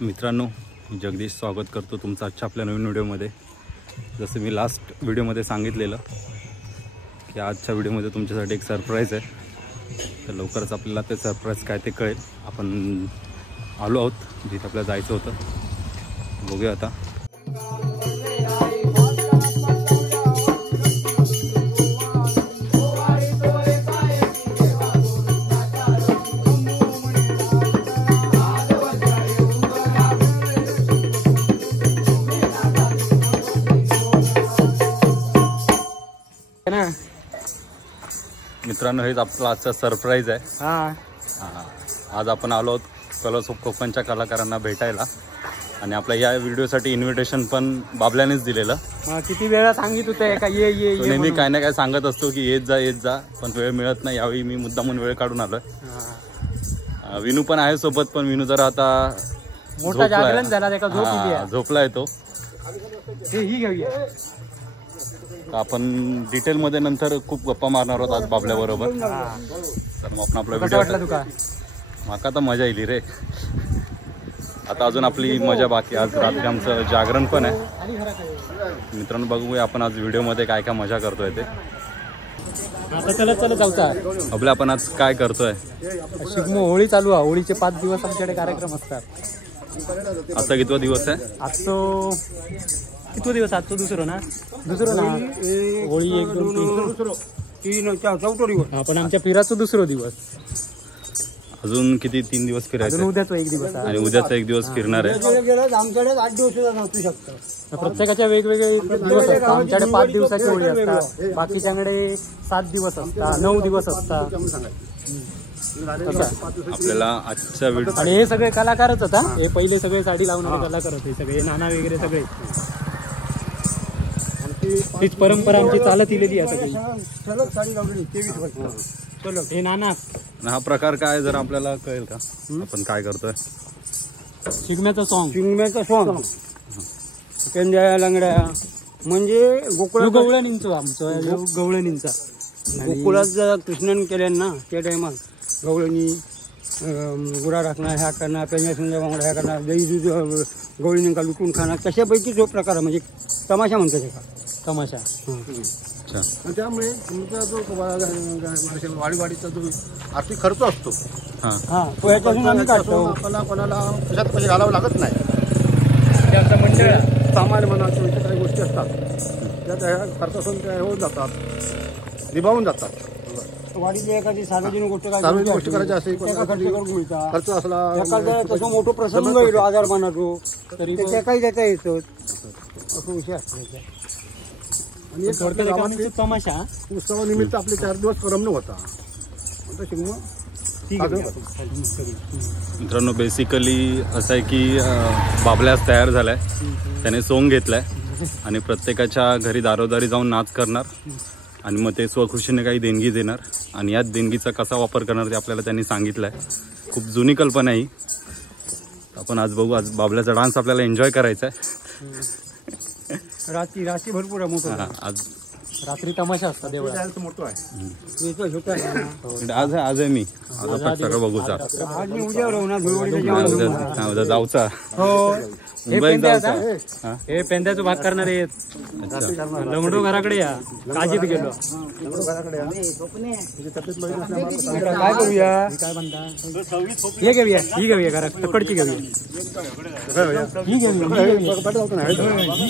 मित्रांनो, जगदीश स्वागत करतो तुमचं आजच्या आपल्या नवीन व्हिडिओमध्ये। जसं मी लास्ट व्हिडिओमध्ये सांगितलेलं की आजच्या व्हिडिओमध्ये तुमच्यासाठी एक सरप्राईज आहे, तर लवकरच आपल्याला ते सरप्राईज काय ते कळेल। आपण आलो आहोत जिथे आपल्याला जायचं होतं, बघूया आता। मित्रांनो, हेच आपला आजचा सरप्राईज आहे। आज आपण आलो आहोत कलर्स ऑफ कोकणच्या कलाकारांना भेटायला, आणि आपल्या या व्हिडिओसाठी इन्व्हिटेशन पण बाबल्यानेच दिलेलं। किती वेळा सांगित होते का ये ये ये, नेहमी काय ना काय सांगत असतो की येत जा, पण वेळ मिळत नाही। यावेळी मी मुद्दामून वेळ काढून आलोय। विनू पण आहे सोबत, पण विनू जरा आता मोठा जागरण झाला, त्याला झोपलाय तो। ही घेऊया, आपण डिटेल मध्ये नंतर खूप गप्पा मारणार आहोत आज बाबल्या बरोबर। तर मग आपण आपला व्हिडिओ माका तर मजा येईल रे। आता अजून आपली मजा बाकी, आज रात्री आमचं जागरण पण आहे। मित्रांनो, बघूया आपण आज व्हिडिओमध्ये काय काय मजा करतोय ते। आता चला जाऊचा आपल्या आपण आज काय करतोय। शिगमो होळी चालू आहे, होळीचे 5 दिवस आमच्याकडे कार्यक्रम असतात। आता कितवा दिवस आहे? आजचो कितवा दिवस? आजचो दुसरं ना होळी 1 2 3 चौथा दिवस, पण आमच्या पिराचो दुसरो दिवस। अजून किती? 3 दिवस फिरायचं, उद्याचा 1 दिवस आणि उद्याचा 1 दिवस फिरणार आहे। आमच्याकडे 8 दिवस असू शकतं, प्रत्येकाच्या वेगवेगळे दिवस असतात। आमच्याकडे 5 दिवसाची होळी असतात, बाकीच्याकडे 7 दिवस असतात, 9 दिवस असतात। आपल्याला आजच्या व्हिडिओ, आणि हे सगळे कलाकारच होता, हे पहिले सगळे साडी लावणारे कलाकार होते, सगळे नाना वगैरे सगळे। तीच परंपरा आमची चालत इलेली आहे सगळी। सलग साडी लावली 23 वर्ष। चलो, हे नाना हा प्रकार काय जर आपल्याला कळेल का आपण काय करतोय? शिगम्याचं सॉन्ग, केंद्या लंगड्या म्हणजे गवळणींचं, आमचं गवळणींचा। गोकुळात जर कृष्णाने केल्या ना त्या टायमात गवळणी गुरा राखणं, ह्या करणं, पेंजा सुंदर बांगडा ह्या करणं, दही दूध गवळणी का लुटून खाणं, तशापैकी जो प्रकार म्हणजे तमाशा म्हणतात एका तमाशा। आणि त्यामुळे तुमचा जो वाडीचा जो आर्थिक खर्च असतो तो याच्यातून आम्ही काढतो। आपल्याला कोणाला कशात पैसे घालावं लागत नाही। मंडळ सामान म्हणा किंवा काही गोष्टी असतात त्या खर्चातून त्या होऊन जातात, निभावून जातात। वाडीची एखादी सार्वजनिक गोष्ट करायची असेल, खर्च असला, तसं मोठं प्रसंग येतो, आजारपणाचो तरी काही देता येतो, असं विषय असतो। आणि तमाशा उत्सवानिमित्त आपले 4 दिवस करमणूक होता। मित्रांनो, बेसिकली असं आहे की बाबल्यास तयार झालाय, त्याने सोंग घेतलाय आणि प्रत्येकाच्या घरी दारोदारी जाऊन नाच करणार, आणि मग ते स्वखुशीने काही देणगी देणार, आणि याच देणगीचा कसा वापर करणार ते आपल्याला त्यांनी सांगितलंय। खूप जुनी कल्पना आहे। आपण आज बघू, आज बाबल्याचा डान्स आपल्याला एन्जॉय करायचा आहे। रात्री भरपूर आहे, मोठं आज रात्री तमाशा असतात, देवळात मोठं आहे। आज आहे मी आता सगळं बघूचा उद्या जाऊचा मुंबईत जाऊचा। हे पेंद्याचा भाग करणारे लंगडो घराकडे या, काजीत गेलो काय करूया, काय म्हणता, हे घेऊया, ही घेऊया, घरात तकडची घेऊया, ही घेऊया।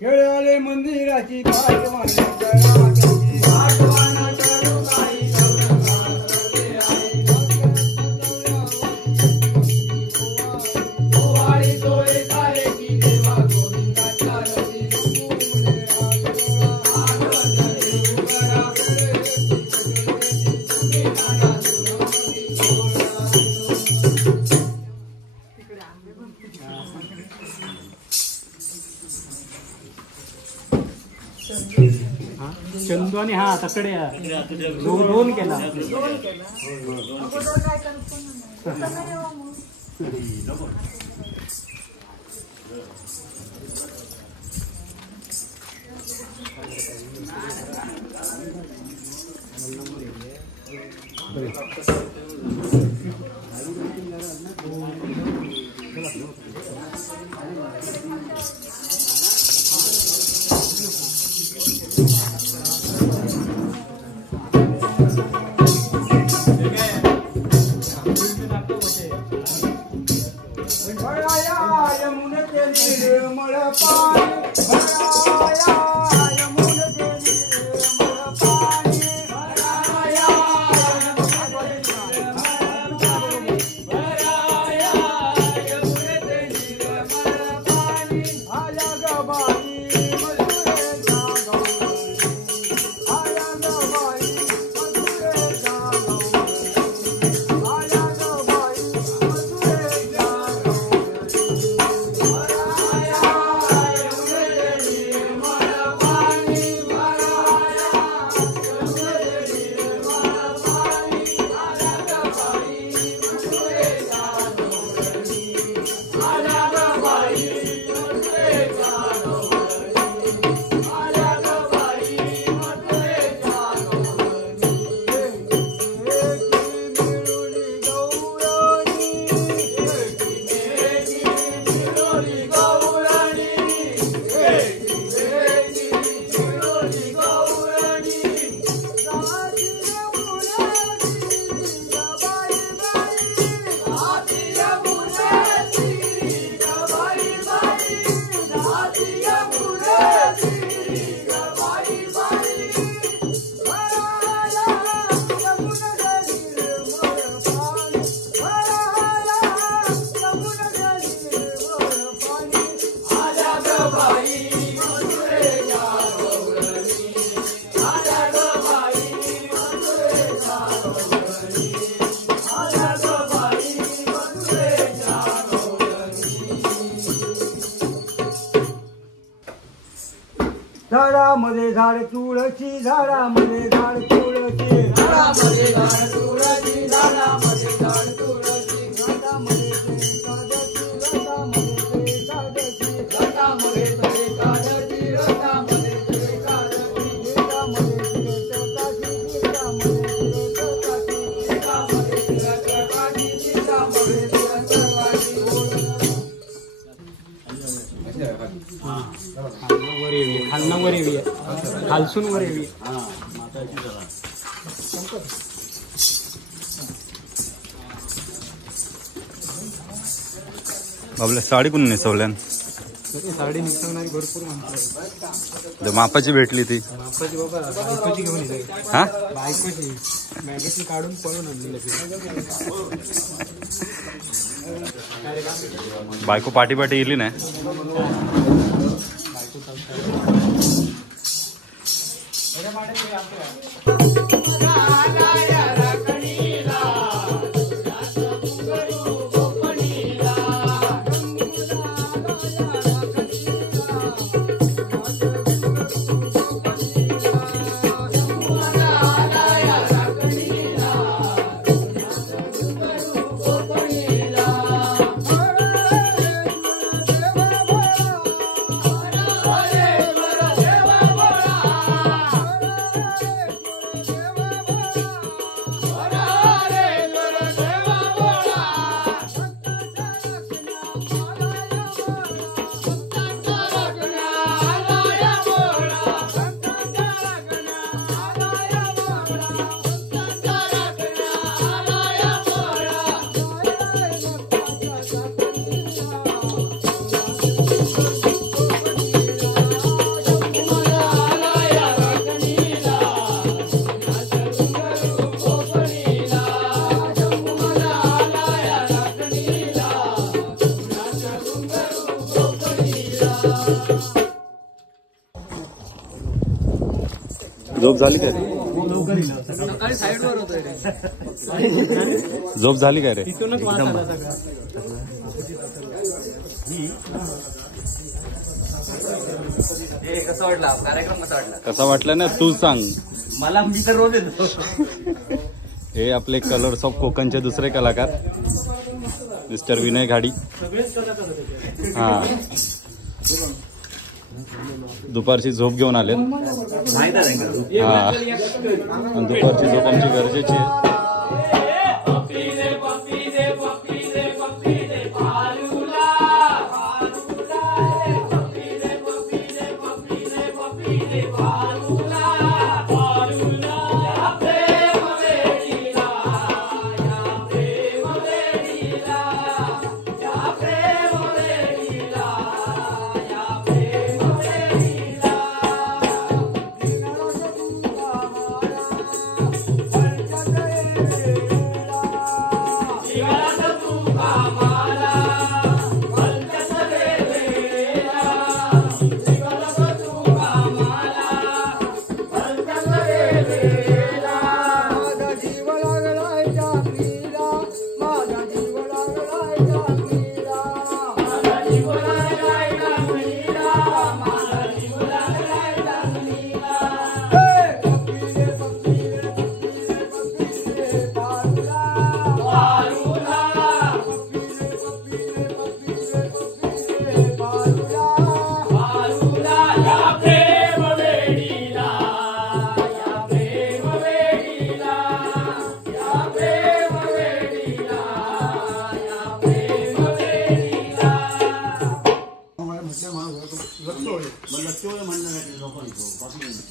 खेळाले मंदिराची चंदू आणि हा तकडे दोन केला झाडामध्ये झाड तुळशी झाडामध्ये झाड तुळशी झाडामध्ये झाड तुळशी झाडामध्ये झाड तुळशी घटामध्ये घटामध्ये काढती रटामध्ये खालना वर येऊया खालसून वर येऊया बाबल्या साडी कोणी नेसवल्यान साडी निसवणारी भरपूर माणसं मापाची भेटली ती बापाची बाबा बायकोची घेऊन येते हा बायकोची मॅगेतनी काढून पळून आणलेलं बायको पाठी पाठी गेली नाही झोप झाली काय झोप झाली काय रे कसा वाटला कार्यक्रम कसा वाटला ना तू सांग मला मी तर रोज येतो हे आपले कलर्स ऑफ कोकणचे दुसरे कलाकार मिस्टर विनय घाडी हा दुपारची झोप घेऊन आले हा आणि दुपारची झोप आमची गरजेची आहे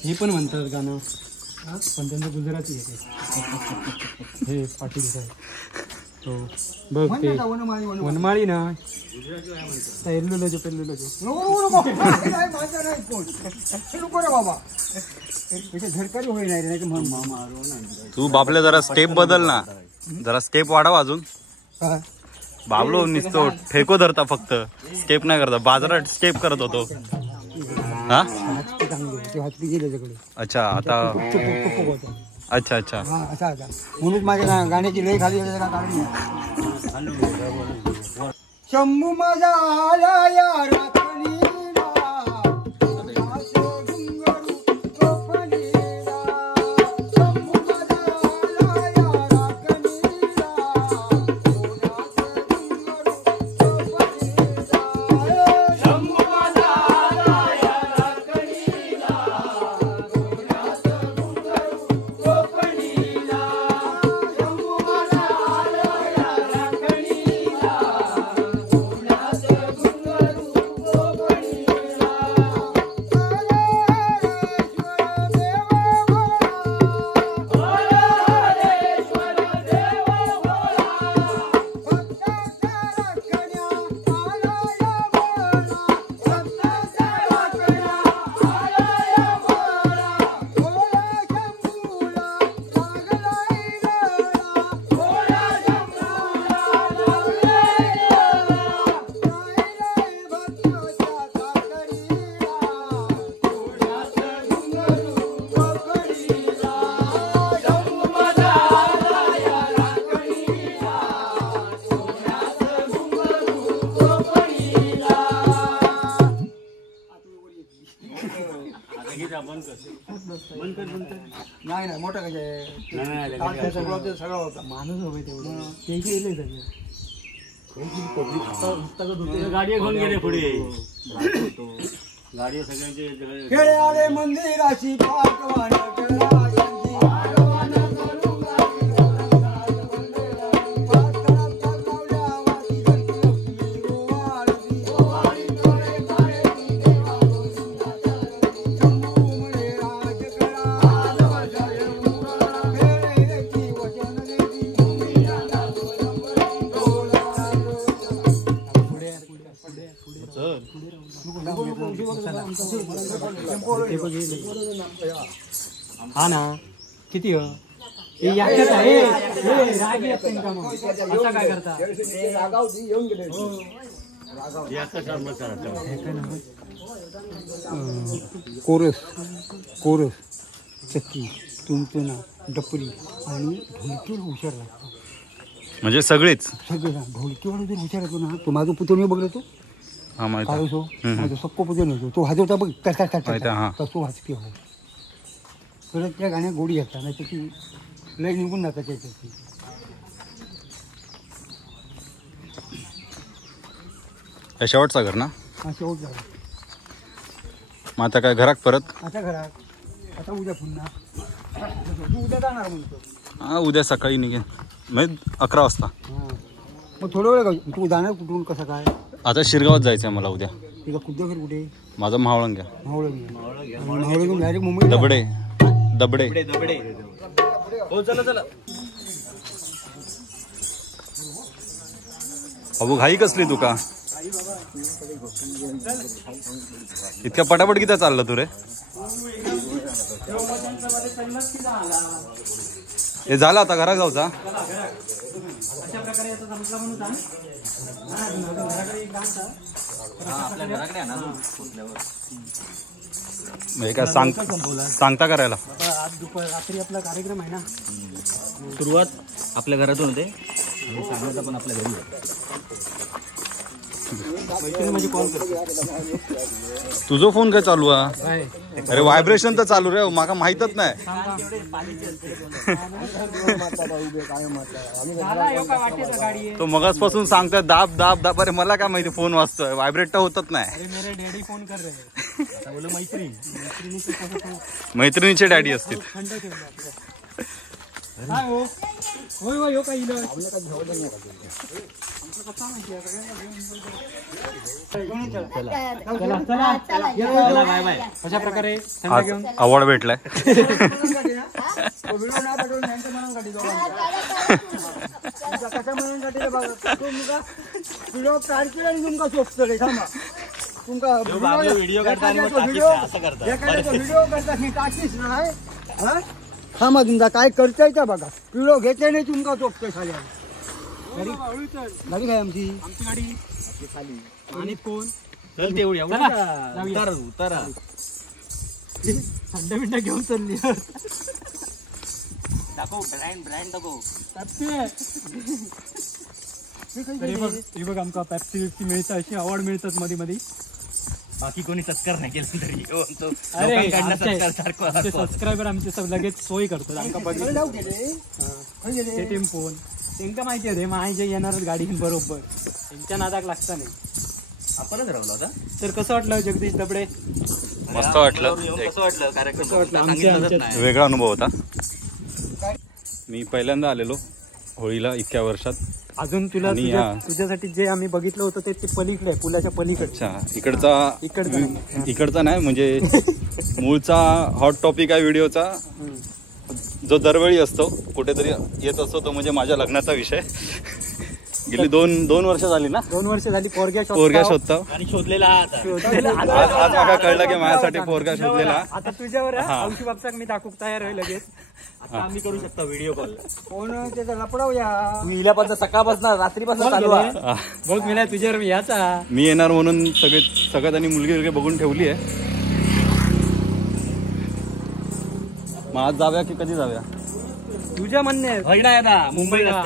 हे पण म्हणतात गाणं पण त्यांचं गुजराती आहे हे पाटील साहेब तो बघ ते वनमाळी ना पेरलेलो बाबा झडकारी होई नाही तू बापले जरा स्टेप बदल ना जरा स्टेप वाढव अजून बाबलो निसतो ठेको धरता फक्त स्टेप नाही करता बाजारात स्टेप करत होतो हा अच्छा आता अच्छा अच्छा म्हणून माझ्या गाण्याची लय खाली शंभू माझा आला या राखणीला मोठा कशा नाही सगळा होता माणूस हवे तेवढं ते गेले सगळं गाडी घेऊन गेले पुढे गाडी सगळ्यांचे खेळे आले मंदिराची हा ना किती काय करता कोरस कोरस चक्की तुमतुना डपरी आणि ढोलकीवर हुशार लागतो म्हणजे सगळेच सगळं ढोलकीवर जर हुशार येतो ना तो माझा पुतणी बघलो तो हा माहिती काय तो माझा सक्को पुतणी होतो तो वाजवता बघ हा. तसो वाचकी हो परत त्या गाण्यात गोडी असतात नाही तर ती लय निघून जातात त्याच्याची शेवटचा घर ना हा शेवट झाला मग आता काय घरात परत आता घरात आता उद्या पुन्हा तू उद्या जाणार म्हणतो हा उद्या सकाळी निघेन म्हणजे 11 वाजता हां मग थोडं वेळ तू जाणार कुठून कसं काय आता शिरगावात जायचं आहे मला उद्या तिला कुद्या घर कुठे माझं महावळंग घ्या मावळं डायरेक्ट मुंबई दबडे दबडे दबडे हो चला चला अबू घाई कसली तुका इतक्या पटापट किती चाललं तू रे हे झालं आता घरात जाऊचा अशा प्रकारे याचा संपला म्हणून आपल्या घराकडे आहे ना म्हणजे काय सांगता करायला आज रात्री आपला कार्यक्रम आहे ना सुरुवात आपल्या घरातून होते आणि सांगायचं पण आपल्या घरी म्हणजे कॉल करतो तुझो फोन काय चालू आहे अरे व्हायब्रेशन तर चालू रे माका माहितच नाही तो मगाचपासून सांगतोय दाब दाब दाब अरे मला काय माहिती फोन वाजतोय व्हायब्रेट तर होतच नाही मेरे डॅडी फोन कर रहे मैत्रिणीचे डॅडी असतील अशा प्रकारे आज अवॉर्ड भेटलाय व्हिडिओ हा मग तुमचा काय करताय का बघा किलो घेतले नाही तुमका चोपतोय खाली गाडी काय आमची गाडी खाली आणि कोण चल तेवढी उतारा 10 मिनिटं घेऊन चालली दाखव ब्रँड दाखव बघ आमका पेप्सी विप्सी मिळतं अशी अवॉर्ड मिळतात मध्ये मध्ये बाकी कोणी सत्कार नाही केलं तरी सबस्क्रायबर आमचे सब लगेच सोय करतात आमका बघितलं फोन त्यांना माहिती आहे माझे येणारच गाडी बरोबर त्यांच्या नादाक लागता नाही आपणच राहिलो होता तर कसं वाटलं जगदीश दबडे मस्त वाटलं कसं वाटलं कार्यक्रम वेगळा अनुभव होता मी पहिल्यांदा आलेलो होळीला इतक्या वर्षात अजून तुला तुझ्यासाठी जे आम्ही बघितलं होतं ते पलीकडे पुलाच्या पलीकडे इकडचा नाही म्हणजे मूळचा हॉट टॉपिक आहे व्हिडिओचा जो दरवेळी असतो कुठेतरी येत असतो तो म्हणजे माझ्या लग्नाचा विषय गेली दोन वर्ष झाली ना 2 वर्ष झाली पोरग्या शोधता आणि शोधलेला आज मला कळलं की माझ्यासाठी पोरगा शोधलेला आता तुझ्यावर औषधी बाबसाक मी दाखवू तयार आहे लगेच आता आम्ही करू शकतो व्हिडिओ कॉल कोण त्याचा लपडावया इल्यापासून सकाळपासून रात्रीपासून चालू आहे बघ मी तुझ्यावर याचा मी येणार म्हणून सगळ्यात आणि मुलगी बघून ठेवली आहे मग आज जाव्या की कधी जाव्या तुझ्या म्हणणे मुंबईला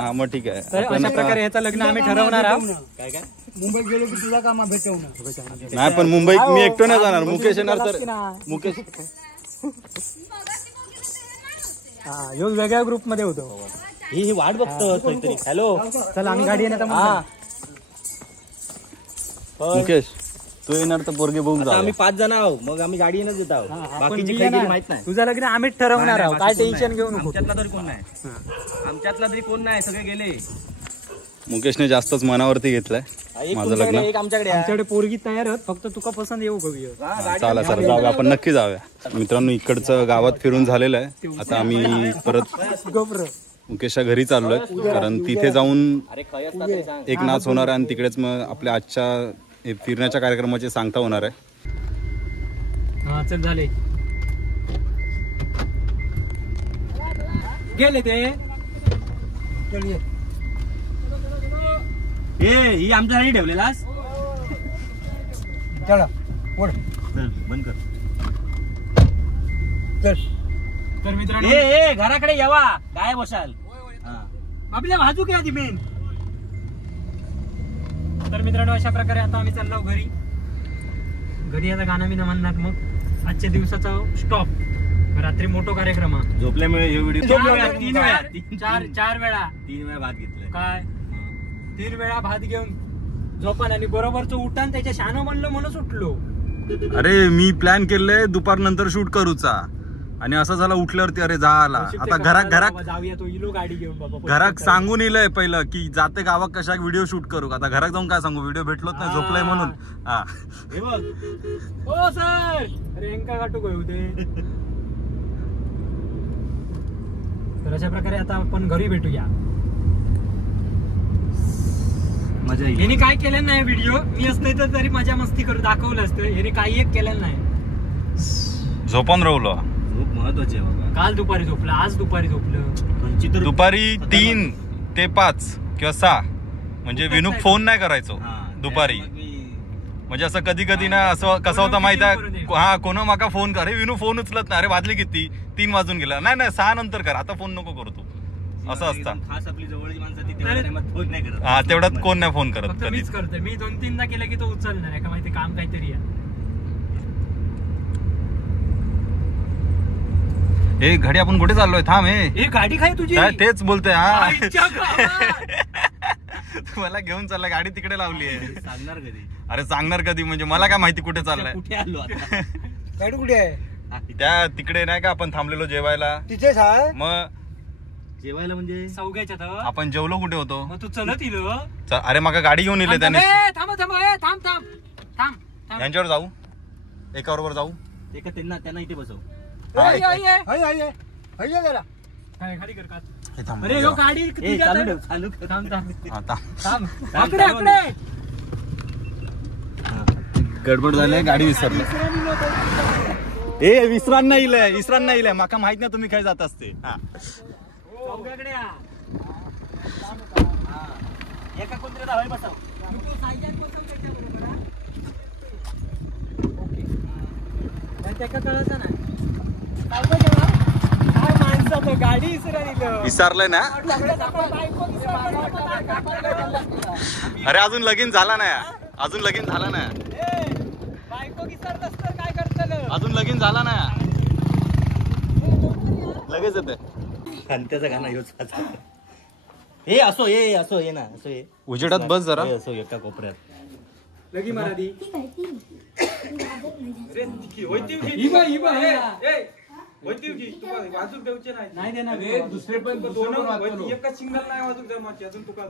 हा मग ठीक आहे अशा प्रकारे याचं लग्न आम्ही ठरवणार आहोत काय मुंबईत गेलो की तुला कामा भेटवणार नाही पण मुंबईत मी एकटो नाही जाणार मुकेश येणार तर मुकेश हा ह्यो वेगळ्या ग्रुप मध्ये होतो. ही वाट बघतो काहीतरी. हॅलो चल आम्ही गाडी येणार हा मुकेश तू येणार तर पोरगे बघून आता जा. आम्ही 5 जण आहोत, मग आम्ही गाडी येणं देत आहोत. बाकीची काही गेली माहित नाही. तुझं लग्न आम्हीच ठरवणार आहोत, काय टेन्शन घेऊ नको. आमच्यातला तरी कोण नाही, आमच्यातला तरी कोण नाही, सगळे गेले. मुकेशने जास्तच मनावरती घेतलाय एक माझं तुमच्याकडे, लग्न. एक आमच्याकडे आहे. आमच्याकडे पोरगी तयार आहेत, फक्त तुका पसंत येऊ बघूया. चला सर जाऊया, आपण नक्की जाऊया. मित्रांनो इकडचं गावात फिरून झालेलं आहे. आता आम्ही परत मुकेशच्या घरी चाललोय, कारण तिथे जाऊन अरे काय असतात तरी सांग. एक नाच होणार आहे आणि तिकडेच मग आपल्या आजच्या हे फिरण्याच्या कार्यक्रमाची सांगता होणार आहे. हा चल झाले गेले ते. ही आमच्यासाठी ठेवलेलास. चला ओढ चल बंद कर. तर मित्रांनो ए घराकडे यावा, काय बसाल. आपल्या भाजू घ्या आधी मेन. तर मित्रांनो अशा प्रकारे आता आम्ही चाललो घरी आता गाणं मी म्हणणार. मग आजच्या दिवसाचा स्टॉप, रात्री मोठा कार्यक्रम. झोपल्यामुळे हे व्हिडिओ 3 वेळा 3 वेळा भात घेतलाय. काय 3 वेळा भात घेऊन झोपण आणि बरोबरच उठान त्याच्या शान म्हणलं म्हणून उठलो. अरे मी प्लॅन केलंय दुपार नंतर शूट करूचा आणि असं झालं उठल्यावरती अरे झाला. आता घरात जाऊया तो इलो गाडी घेऊन बाबा. घरात सांगून इलंय पहिलं की जाते गावात कशा व्हिडिओ शूट करू. आता घरात जाऊन काय सांगू, व्हिडिओ भेटलोच नाही, झोपलाय म्हणून. हा हे बघ हो सर, अरे हेंका काटू गय होते. तर अशा प्रकारे आता आपण घरी भेटूया. मजा येईल. याने काय केलं नाही व्हिडिओ, मी असतं तर तरी मजा मस्ती करू दाखवलं असतं. याने काही एक केलं नाही. झोपून राहुलो. खूप महत्वाची आहे बाबा. काल दुपारी झोपलं, आज दुपारी झोपलं. दुपारी 3 ते 5 किंवा 6 म्हणजे विनूक फोन नाही करायचो दुपारी. म्हणजे असं कधी कधी ना असं कसं होतं माहिती आहे, हा कोण माका फोन कर, अरे विनू फोन उचलत नाही, अरे वाजले किती 3 वाजून गेला, नाही 6 नंतर कर, आता फोन नको करू तू. असं असतं. खास आपली जवळची माणसं ती तेवढ्या टाइमात फोन नाही करत. हा तेवढ्यात कोण नाही फोन करत. फक्त मीच करतोय. मी 2-3दा केलं की तो उचलणार का माहिती, काम काहीतरी आहे. हे घडी आपण कुठे चाललोय, थांब. हे गाडी काय तुझी, तेच बोलतोय. हा आईच्या गावात. मला घेऊन चाललाय, गाडी तिकडे लावली आहे. सांगणार कधी, अरे सांगणार कधी म्हणजे मला काय माहिती कुठे चाललाय. कुठे आलो आता. गाडी कुठे आहे? त्या तिकडे नाही का आपण थांबलेलो जेवायला, तिथेच आहे. मग जेवायला म्हणजे चौघ्याच्यात आपण जेवलो कुठे होतो. मग तू चलत इलो. अरे माका गाडी घेऊन इले त्याने. थांब यांच्यावर जाऊ, एकावर जाऊ. एका त्यांना इथे बसव. खाली कर का. हे थांब. अरे यो गाडी चालू ठेव, चालू कर. आता आकडे गडबड झाली, गाडी विसरली. ए विसरान नाही इलय माका माहित नाही तुम्ही काय जात असते. चौघ्याकडे या. एका कोणतरी धावाय बसव. त्याका कळायचं ना काय माणसं तो गाडी विसरलंय ना. अरे अजून लगीन झाला नाही, अजून लगीन झाला नाही, बायको विसरत असतं काय करतं. अजून लगीन झाला नाही, लगेच येते. त्याचा गाणं हे असो ये ना असो ये उजेडात बस जरा. असो एका कोपऱ्यात लगी मराठी नाही देणार दुसरे पण एकच सिंगल नाही वाजूक जमाची अजून तुका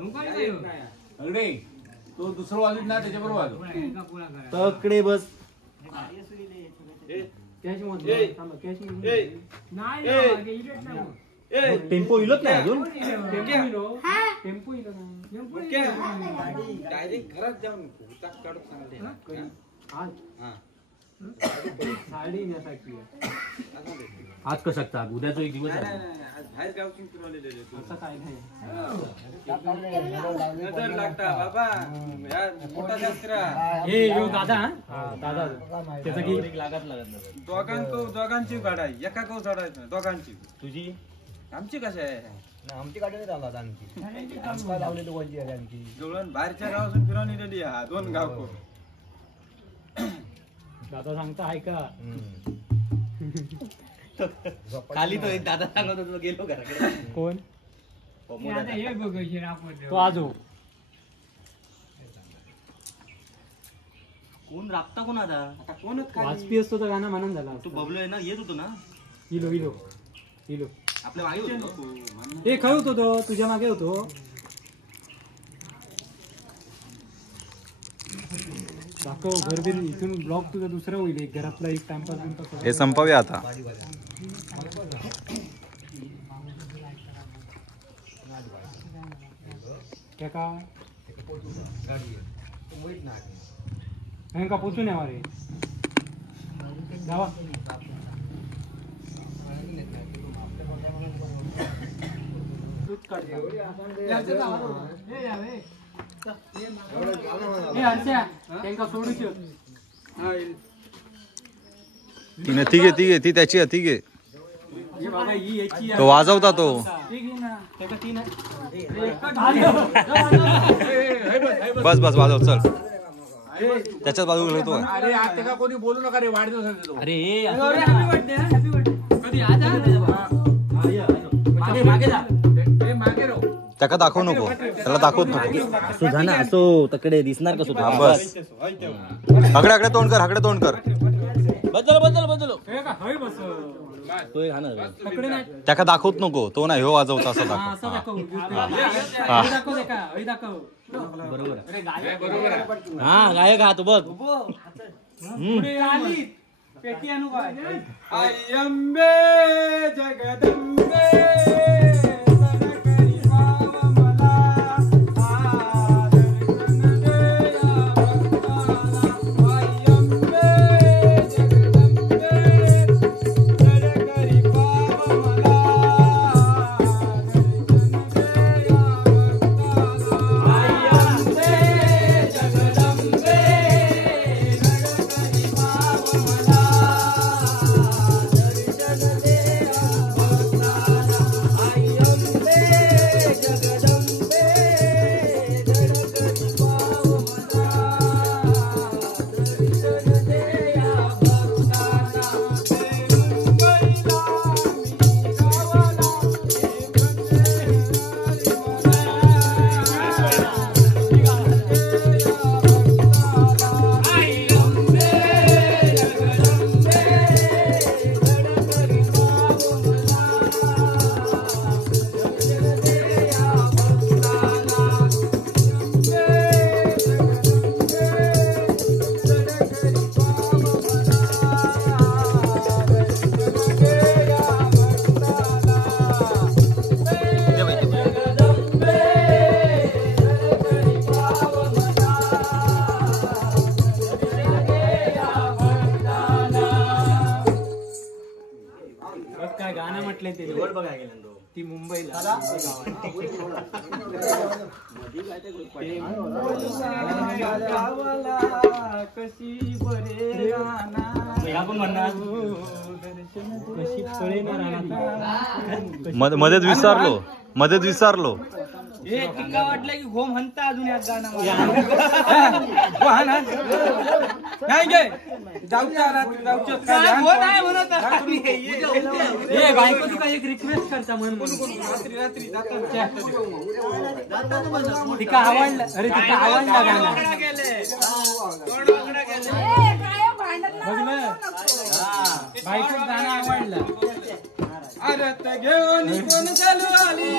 तो दुसरं वाजून ना त्याच्याबरोबर वाजव. तकडे बस. टेम्पो इलोच नाही अजून. टेम्पो डायरेक्ट घरात जाऊन काढून सांगले आज कसं शकता उद्याचा एक दिवस आहे. बाहेर गावची फिरवलेले असं काय नाही. नजर लागता बाबा मोठा शास्त्र हे यो दादा दादा त्याचा की लागत दोघांची गाडा एका गाव चढायचं दोघांची. तुझी आमची कशी आहे, आमची गाडी नाही चालत आणखी लावलेली कोणती आहे आणखी जवळून बाहेरच्या गावातून फिरवून नेलेली हा 2 गाव. दादा सांगता ऐका खाली तो एक दादा सांगत होतो गेलो घराकडे. कोण तो आजो कोण राबता कोण आता वाजपी असतो तर गाणं म्हणून झाला. तू बबलो आहे ना येत होतो ना हिलो हिलो हिलो आपल्या मागे होतो. हे खय होतो तो तुझ्या मागे होतो. दाखव घरबीर इथून ब्लॉक तुझा दुसरा होईल. एक घरातला एक टाइमपास हे संपवूया आता. का का पोचून या रे जावा. तिघे ती त्याची आहे तिघे. तो वाजवता तो. बस बस वाजव चल. त्याच्याच बाजू गेलो तो. अरे आता का कोणी बोलू नका रे वाढदिवस. अरे त्याका दाखवू नको. त्याला दाखवत नको. असो झाला असो तकडे दिसणार कसं. बस हकडे तोंड कर. हकडे तोंड कर. बदल त्याका दाखवत नको. तो नाही हो वाजवता असं दाखव. बरोबर हा गायक हा तू बघ. पेटी आणू काय. अय्यंबे जगदंबे ती मुंबईला कशी बरे मध्येच विसरलो. वाटलं की हो म्हणता अजून यात गाणं बायको तुका एक रिक्वेस्ट करता म्हणून रात्री तिका आवडलं. अरे तिका आवडला गाणं बायको गाणं आवडलं. आरत घेऊन कोण चालू आली.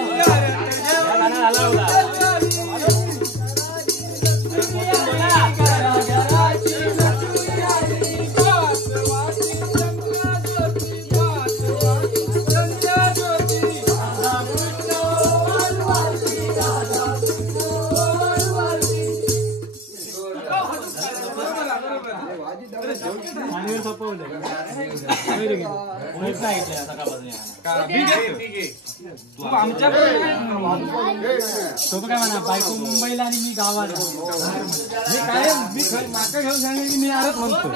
काय म्हणा बायको मुंबईला आणि मी गावाला. मी काय माका घेऊन सांगितलं की मी आरत म्हणतो.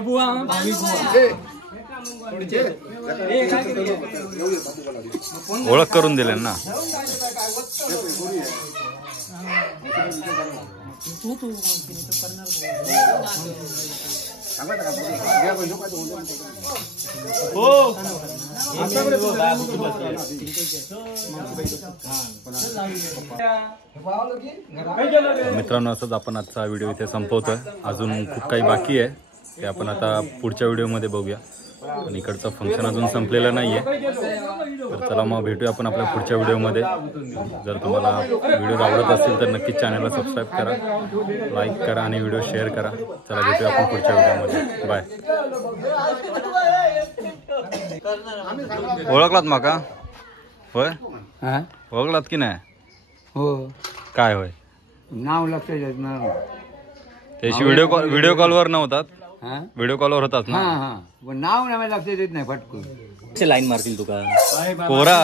बुवा भावी ओळख करून दिले ना. मित्रांनो, असंच आपण आजचा व्हिडिओ इथे संपवतोय. अजून खूप काही बाकी आहे, ते आपण आता पुढच्या व्हिडिओमध्ये बघूया. आणि इकडचं फंक्शन अजून संपलेलं नाहीये. तर चला मग भेटूया आपण आपल्या पुढच्या व्हिडिओमध्ये. जर तुम्हाला व्हिडिओ आवडत असतील तर नक्कीच चॅनलला सबस्क्राईब करा, लाईक करा आणि व्हिडिओ शेअर करा. चला भेटूया आपण पुढच्या व्हिडिओमध्ये. बाय. ओळखलात माका? होय, ओळखलात की नाही? हो, काय होय नाव लक्ष देत ना. त्याशी व्हिडिओ कॉलवर नव्हतात, व्हिडिओ कॉलवर होतात ना. पण नाव नाही लक्ष देत नाही फटकून. लाईन मारतील तुका पोरा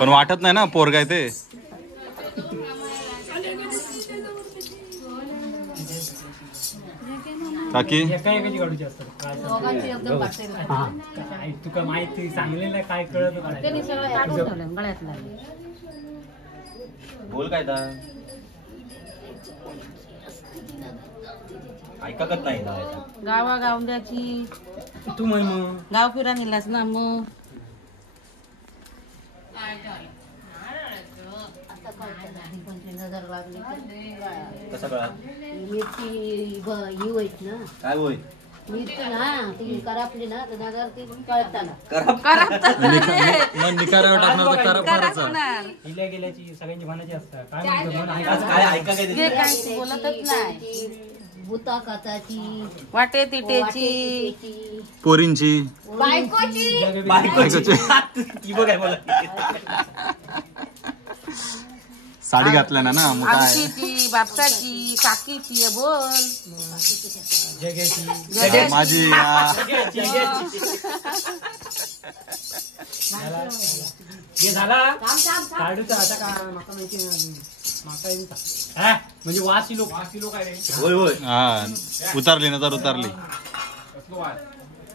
पण वाटत नाही ना पोरगा आहे ते. काकी एकाची काढूची असतात. तुका माहिती सांगलेलं काय कळत बोल काय ऐकत नाही ना. गावा गावंद्याची तू म्हण मग गाव फिरा नेलास ना मग. कसं कळा मिरची ही होईत ना, काय होय मिरची ना ती करापली ना तर नजर ती कळताना निकारावर टाकणार तर करपणारच. हिल्या गेल्याची सगळ्यांची भानाची असतात. काय आज म्हणतो काय ऐका काय जे काय ती बोलतच नाही. भूता काचाची वाटे तिटेची पोरींची बायकोची बायकोची की बघ काय बोला. साडी घातल्या ना मग काय. आमचीची बापसाची काकीची बोल जगायची माझी हे झाला काढूचा आता का माका माहिती माका म्हणजे वासी लोक काय रे. होय होय हा उतारली ना तर उतारली.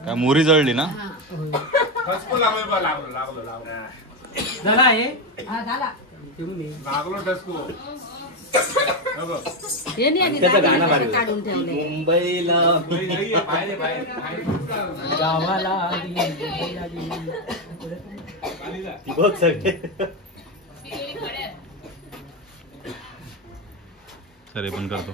काय मोरी जळली ना. झाला हे झाला काढून ठेवले मुंबईला गावाला बघ सगळे. सर हे पण करतो.